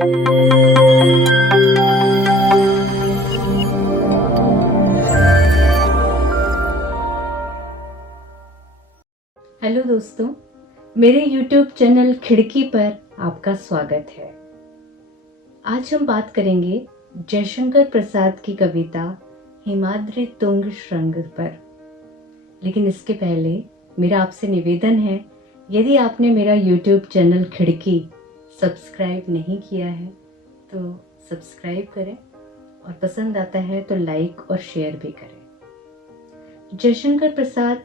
Hello दोस्तों, मेरे YouTube channel खिड़की पर आपका स्वागत है। आज हम बात करेंगे जयशंकर प्रसाद की कविता हिमाद्री तुंग श्रृंग पर। लेकिन इसके पहले मेरा आपसे निवेदन है, यदि आपने मेरा YouTube चैनल खिड़की सब्सक्राइब नहीं किया है तो सब्सक्राइब करें और पसंद आता है तो लाइक और शेयर भी करें। जयशंकर प्रसाद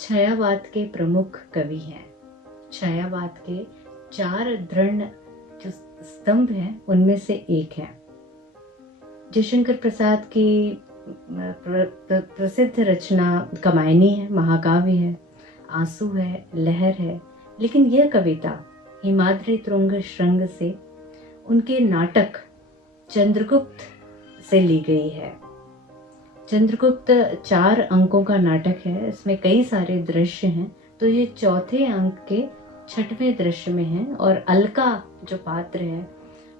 छायावाद के प्रमुख कवि हैं। छायावाद के 4 दृढ़ जो स्तंभ हैं उनमें से एक है। जयशंकर प्रसाद की प्रसिद्ध रचना कामायनी है, महाकाव्य है, आंसू है, लहर है। लेकिन यह कविता हिमाद्री तुंग श्रृंग से उनके नाटक चंद्रगुप्त से ली गई है। चंद्रगुप्त 4 अंकों का नाटक है, इसमें कई सारे दृश्य हैं। तो ये चौथे अंक के 6वें दृश्य में है और अलका जो पात्र है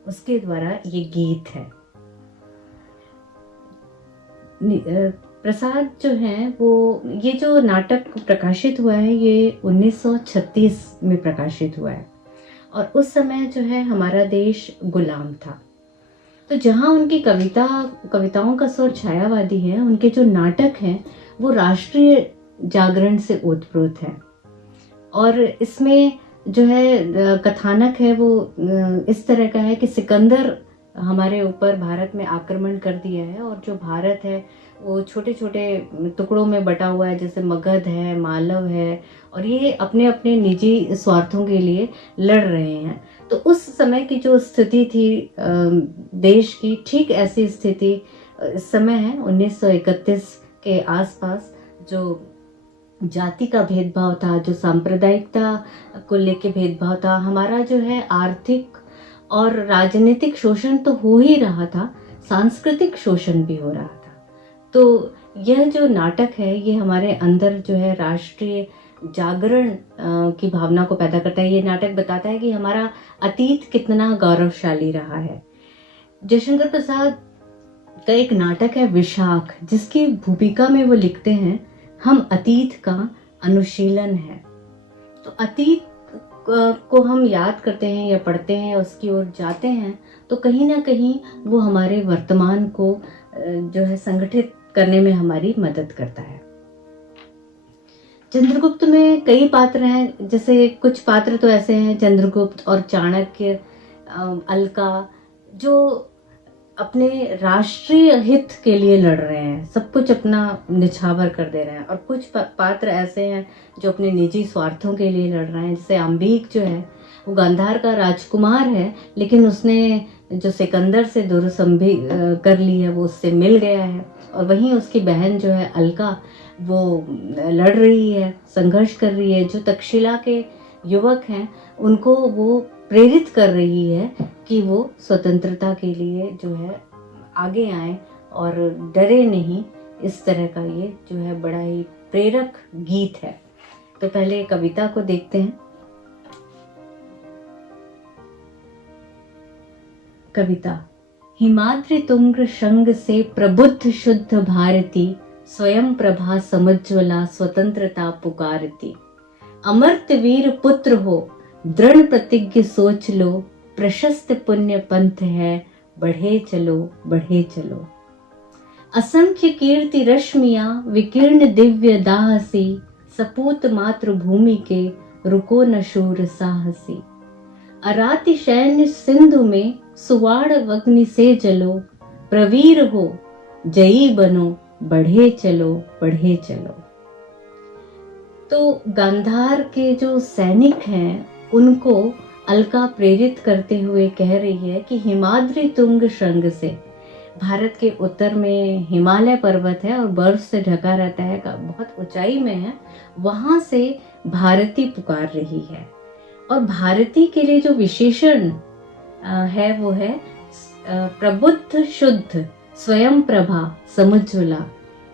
उसके द्वारा ये गीत है। प्रसाद जो है वो ये जो नाटक प्रकाशित हुआ है ये 1936 में प्रकाशित हुआ है और उस समय जो है हमारा देश गुलाम था। तो जहाँ उनकी कविताओं का स्वर छायावादी है, उनके जो नाटक हैं वो राष्ट्रीय जागरण से ओतप्रोत है। और इसमें जो है कथानक है वो इस तरह का है कि सिकंदर हमारे ऊपर भारत में आक्रमण कर दिया है और जो भारत है वो छोटे छोटे टुकड़ों में बटा हुआ है, जैसे मगध है, मालव है, और ये अपने अपने निजी स्वार्थों के लिए लड़ रहे हैं। तो उस समय की जो स्थिति थी देश की, ठीक ऐसी स्थिति इस समय है। 1931 के आसपास जो जाति का भेदभाव था, जो सांप्रदायिकता को लेके भेदभाव था, हमारा जो है आर्थिक और राजनीतिक शोषण तो हो ही रहा था, सांस्कृतिक शोषण भी हो रहा था। तो यह जो नाटक है ये हमारे अंदर जो है राष्ट्रीय जागरण की भावना को पैदा करता है। ये नाटक बताता है कि हमारा अतीत कितना गौरवशाली रहा है। जयशंकर प्रसाद का एक नाटक है विशाख, जिसकी भूमिका में वो लिखते हैं, हम अतीत का अनुशीलन है। तो अतीत को हम याद करते हैं या पढ़ते हैं, उसकी ओर जाते हैं, तो कहीं ना कहीं वो हमारे वर्तमान को जो है संगठित करने में हमारी मदद करता है। चंद्रगुप्त में कई पात्र हैं, जैसे कुछ पात्र तो ऐसे हैं, चंद्रगुप्त और चाणक्य, अलका, जो अपने राष्ट्रीय हित के लिए लड़ रहे हैं, सब कुछ अपना निछावर कर दे रहे हैं। और कुछ पात्र ऐसे हैं जो अपने निजी स्वार्थों के लिए लड़ रहे हैं, जैसे अम्बिक जो है वो गांधार का राजकुमार है, लेकिन उसने जो सिकंदर से दुरसंधि कर ली है वो उससे मिल गया है। और वहीं उसकी बहन जो है अलका, वो लड़ रही है, संघर्ष कर रही है। जो तक्षशिला के युवक हैं उनको वो प्रेरित कर रही है कि वो स्वतंत्रता के लिए जो है आगे आए और डरे नहीं। इस तरह का ये जो है बड़ा ही प्रेरक गीत है। तो पहले कविता को देखते हैं। कविता। हिमाद्री तुंग श्रृंग से प्रबुद्ध शुद्ध भारती, स्वयं प्रभा समज्वला स्वतंत्रता पुकारती। अमर्त्य वीर पुत्र हो, दृढ़ प्रतिज्ञ सोच लो, प्रशस्त पुण्य पंथ है, बढ़े चलो बढ़े चलो। असंख्य कीर्ति रश्मियां विकीर्ण दिव्य दाहसी, सपूत मातृभूमि के रुको न शूर साहसी। अराति सैन्य सिंधु में सुवाड़ अग्नि से जलो, प्रवीर हो जयी बनो, बढ़े चलो बढ़े चलो। तो गांधार के जो सैनिक हैं उनको अलका प्रेरित करते हुए कह रही है कि हिमाद्री तुंग श्रृंग से, भारत के उत्तर में हिमालय पर्वत है और बर्फ से ढका रहता है, बहुत ऊंचाई में है, वहां से भारती पुकार रही है। और भारती के लिए जो विशेषण है वो है प्रबुद्ध शुद्ध स्वयं प्रभा समुज्ज्वला,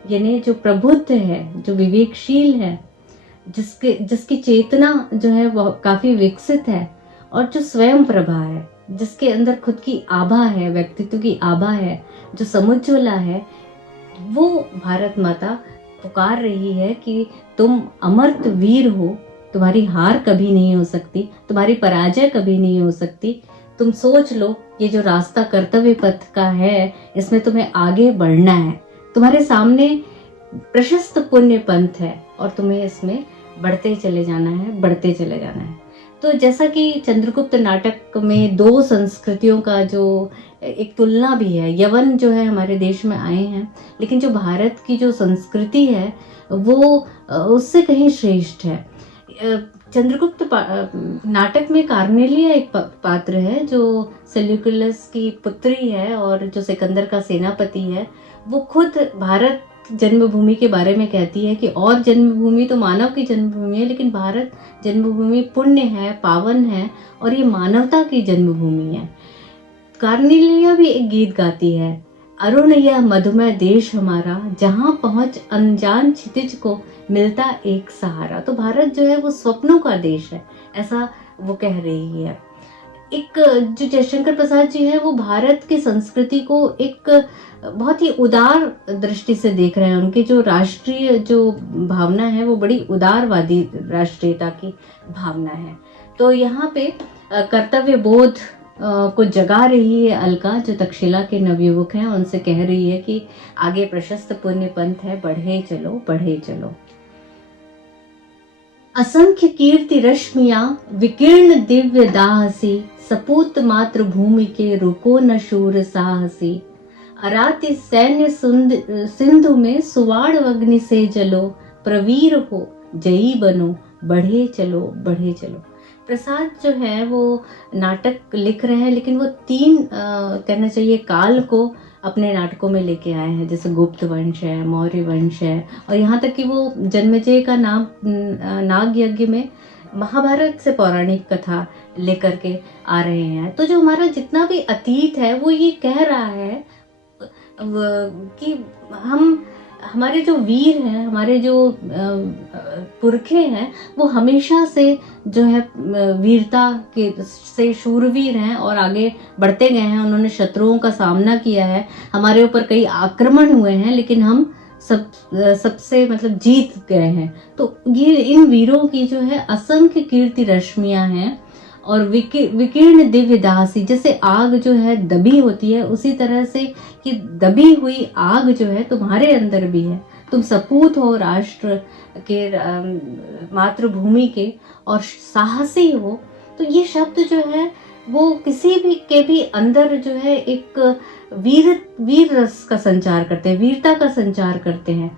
यानी जो प्रबुद्ध है, जो विवेकशील है, जिसकी चेतना जो है वो काफी विकसित है, और जो स्वयं प्रभा है, जिसके अंदर खुद की आभा है, व्यक्तित्व की आभा है, जो समुज्ज्वला है, वो भारत माता पुकार रही है कि तुम अमर्त वीर हो, तुम्हारी हार कभी नहीं हो सकती, तुम्हारी पराजय कभी नहीं हो सकती। तुम सोच लो, ये जो रास्ता कर्तव्य पथ का है, इसमें तुम्हें आगे बढ़ना है। तुम्हारे सामने प्रशस्त पुण्य पंथ है और तुम्हें इसमें बढ़ते चले जाना है, बढ़ते चले जाना है। तो जैसा कि चंद्रगुप्त नाटक में दो संस्कृतियों का जो एक तुलना भी है, यवन जो है हमारे देश में आए हैं, लेकिन जो भारत की जो संस्कृति है वो उससे कहीं श्रेष्ठ है। चंद्रगुप्त नाटक में कार्नेलिया एक पात्र है जो सेल्यूकुलस की पुत्री है और जो सिकंदर का सेनापति है। वो खुद भारत जन्मभूमि के बारे में कहती है कि और जन्मभूमि तो मानव की जन्मभूमि है, लेकिन भारत जन्मभूमि पुण्य है, पावन है और ये मानवता की जन्मभूमि है। कार्नेलिया भी एक गीत गाती है, अरुण यह मधुमय देश हमारा, जहां पहुंच अनजान क्षितिज को मिलता एक सहारा। तो भारत जो है वो स्वप्नों का देश है, ऐसा वो कह रही है। एक जो जयशंकर प्रसाद जी है वो भारत की संस्कृति को एक बहुत ही उदार दृष्टि से देख रहे हैं। उनकी जो राष्ट्रीय जो भावना है वो बड़ी उदारवादी राष्ट्रीयता की भावना है। तो यहाँ पे कर्तव्य बोध को जगा रही है अलका, जो तक्षशिला के नवयुवक हैं, उनसे कह रही है कि आगे प्रशस्त पुण्य पंथ है, बढ़े चलो, बढ़े चलो। असंख्य कीर्ति रश्मियां विकीर्ण दिव्य दाहसी, सपूत मातृभूमि के रुको न शूर साहसी। अराति सैन्य सिंधु में सुवाड़ अग्नि से जलो, प्रवीर हो जयी बनो, बढ़े चलो, बढ़े चलो। प्रसाद जो है वो नाटक लिख रहे हैं, लेकिन वो तीन कहना चाहिए काल को अपने नाटकों में लेके आए हैं, जैसे गुप्त वंश है, मौर्य वंश है, और यहाँ तक कि वो जन्मेजय का नाम नाग यज्ञ में महाभारत से पौराणिक कथा लेकर के आ रहे हैं। तो जो हमारा जितना भी अतीत है वो ये कह रहा है कि हम, हमारे जो वीर हैं, हमारे जो पुरखे हैं, वो हमेशा से जो है वीरता के से शूरवीर हैं और आगे बढ़ते गए हैं। उन्होंने शत्रुओं का सामना किया है, हमारे ऊपर कई आक्रमण हुए हैं, लेकिन हम सबसे मतलब जीत गए हैं। तो ये इन वीरों की जो है असंख्य कीर्ति रश्मियां हैं और विकीर्ण दिव्य दासी, जैसे आग जो है दबी होती है, उसी तरह से कि दबी हुई आग जो है तुम्हारे अंदर भी है। तुम सपूत हो राष्ट्र के, मातृभूमि के, और साहसी हो। तो ये शब्द जो है वो किसी भी के भी अंदर जो है एक वीर रस का संचार करते हैं, वीरता का संचार करते हैं।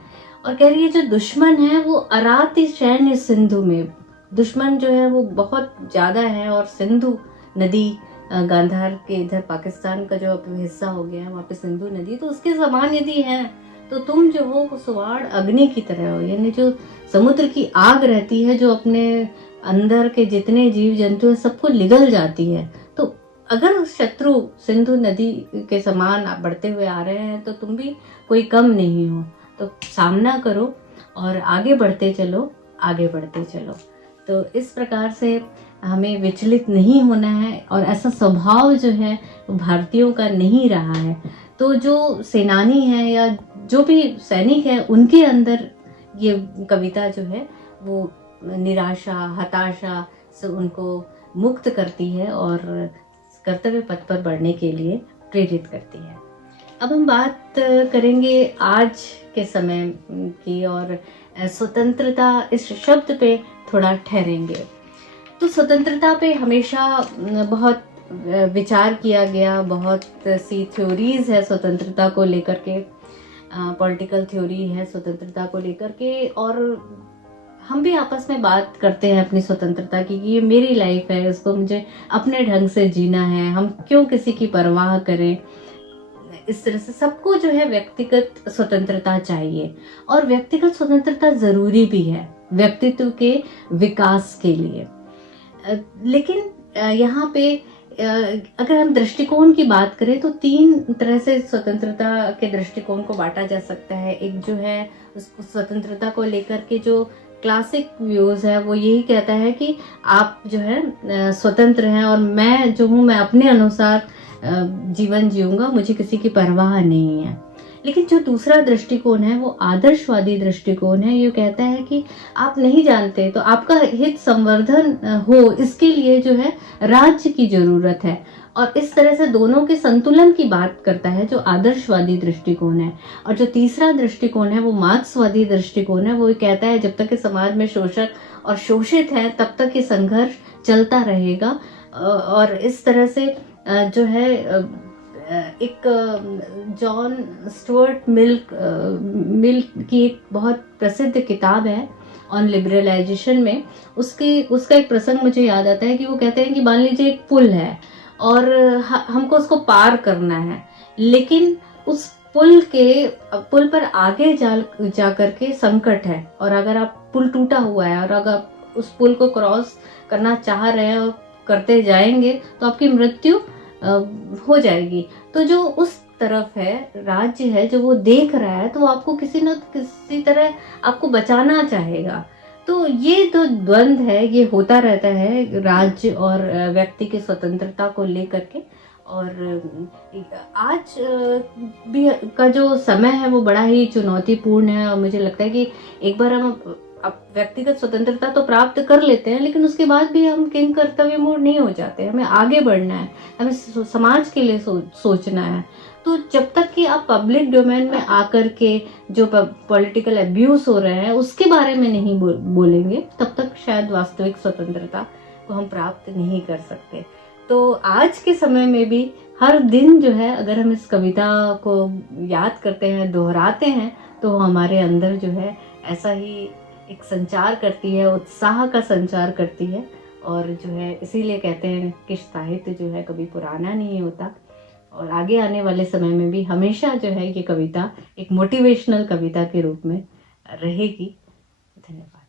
और कह रही है जो दुश्मन है वो अराति सैन्य सिंधु में, दुश्मन जो है वो बहुत ज्यादा है, और सिंधु नदी गांधार के इधर पाकिस्तान का जो अब हिस्सा हो गया है वहाँ पे सिंधु नदी, तो उसके समान यदि है तो तुम जो हो वो सुवाड़ अग्नि की तरह हो, यानी जो समुद्र की आग रहती है जो अपने अंदर के जितने जीव जंतु है सबको निगल जाती है। तो अगर शत्रु सिंधु नदी के समान आप बढ़ते हुए आ रहे हैं तो तुम भी कोई कम नहीं हो। तो सामना करो और आगे बढ़ते चलो, आगे बढ़ते चलो। तो इस प्रकार से हमें विचलित नहीं होना है, और ऐसा स्वभाव जो है भारतीयों का नहीं रहा है। तो जो सेनानी है या जो भी सैनिक है उनके अंदर ये कविता जो है वो निराशा, हताशा से उनको मुक्त करती है और कर्तव्य पथ पर बढ़ने के लिए प्रेरित करती है। अब हम बात करेंगे आज के समय की, और स्वतंत्रता इस शब्द पे थोड़ा ठहरेंगे। तो स्वतंत्रता पे हमेशा बहुत विचार किया गया, बहुत सी थ्योरीज है स्वतंत्रता को लेकर के, पॉलिटिकल थ्योरी है स्वतंत्रता को लेकर के, और हम भी आपस में बात करते हैं अपनी स्वतंत्रता की कि ये मेरी लाइफ है, इसको मुझे अपने ढंग से जीना है, हम क्यों किसी की परवाह करें। इस तरह से सबको जो है व्यक्तिगत स्वतंत्रता चाहिए, और व्यक्तिगत स्वतंत्रता जरूरी भी है व्यक्तित्व के विकास के लिए। लेकिन यहाँ पे अगर हम दृष्टिकोण की बात करें तो तीन तरह से स्वतंत्रता के दृष्टिकोण को बांटा जा सकता है। एक जो है उसको स्वतंत्रता को लेकर के जो क्लासिक व्यूज़ है वो यही कहता है कि आप जो है स्वतंत्र हैं और मैं जो हूँ मैं अपने अनुसार जीवन जीऊँगा, मुझे किसी की परवाह नहीं है। लेकिन जो दूसरा दृष्टिकोण है वो आदर्शवादी दृष्टिकोण है। ये कहता है कि आप नहीं जानते तो आपका हित संवर्धन हो इसके लिए जो है राज्य की ज़रूरत है। और इस तरह से दोनों के संतुलन की बात करता है जो आदर्शवादी दृष्टिकोण है। और जो तीसरा दृष्टिकोण है वो मार्क्सवादी दृष्टिकोण है। वो कहता है जब तक कि समाज में शोषक और शोषित है तब तक ये संघर्ष चलता रहेगा। और इस तरह से जो है एक जॉन स्टुअर्ट मिल की एक बहुत प्रसिद्ध किताब है ऑन लिबरलाइजेशन में, उसका एक प्रसंग मुझे याद आता है कि वो कहते हैं कि मान लीजिए एक पुल है और हमको उसको पार करना है, लेकिन उस पुल पर आगे जा करके संकट है और अगर आप पुल टूटा हुआ है और अगर उस पुल को क्रॉस करना चाह रहे हैं और करते जाएंगे तो आपकी मृत्यु हो जाएगी। तो जो उस तरफ है राज्य है जो वो देख रहा है तो वो आपको किसी न किसी तरह आपको बचाना चाहेगा। तो ये तो द्वंद्व है, ये होता रहता है राज्य और व्यक्ति की स्वतंत्रता को लेकर के। और आज भी का जो समय है वो बड़ा ही चुनौतीपूर्ण है और मुझे लगता है कि एक बार हम अब व्यक्तिगत स्वतंत्रता तो प्राप्त कर लेते हैं लेकिन उसके बाद भी हम किंग कर्तव्य मूड नहीं हो जाते। हमें आगे बढ़ना है, हमें समाज के लिए सोचना है। तो जब तक कि आप पब्लिक डोमेन में आकर के जो पॉलिटिकल अब्यूज हो रहे हैं उसके बारे में नहीं बोलेंगे तब तक शायद वास्तविक स्वतंत्रता को हम प्राप्त नहीं कर सकते। तो आज के समय में भी हर दिन जो है अगर हम इस कविता को याद करते हैं, दोहराते हैं, तो हमारे अंदर जो है ऐसा ही एक संचार करती है, उत्साह का संचार करती है। और जो है इसीलिए कहते हैं कि साहित्य जो है कभी पुराना नहीं होता और आगे आने वाले समय में भी हमेशा जो है ये कविता एक मोटिवेशनल कविता के रूप में रहेगी। धन्यवाद।